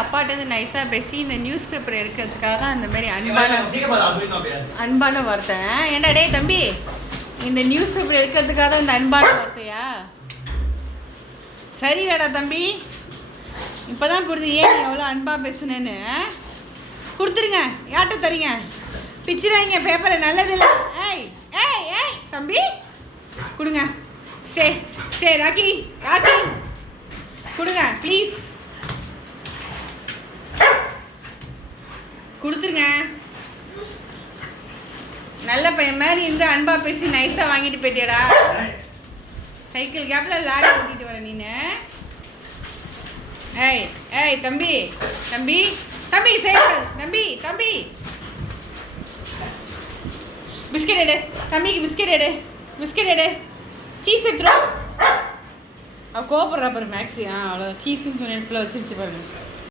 அப்பாட்டேருந்து நைஸாக பேசி இந்த நியூஸ் பேப்பர் எடுக்கிறதுக்காக தான் இந்த மாதிரி அன்பான வார்த்தை. ஏண்டா டே தம்பி, இந்த நியூஸ் பேப்பர் எடுக்கிறதுக்காக தான் இந்த அன்பான வார்த்தையா? சரிடா தம்பி, இப்போ தான் புரியுது ஏன் நீ எவ்வளோ அன்பாக பேசுனேன்னு. கொடுத்துருங்க, யார்கிட்ட தரீங்க? பிச்சிடாங்க பேப்பரை, நல்லதில்லை. ஏய் ஏய் ஏய் தம்பி கொடுங்க. ஸ்டே ஸ்டே ராக்கி ராக்கி கொடுங்க ப்ளீஸ், கொடுத்துருங்க. நல்ல பையன் மாதிரி இருந்து அன்பாக பேசி நைஸாக வாங்கிட்டு போயிட்டியடா. சைக்கிள் கேப்பில் லாரி ஓட்டிட்டு வர நீனு. ஏய் ஏய் தம்பி தம்பி தம்பி செய்யக்கூடாது தம்பி. தம்பி பிஸ்கெட் எடு, தம்பிக்கு பிஸ்கெட் எடு, பிஸ்கெட் எடு. சீஸ் எடுத்துரும். அவள் கோபப்படுறா பாரு மேக்ஸி. அவ்வளோ சீஸுன்னு சொன்ன இடத்துல வச்சிருச்சு பாருங்க.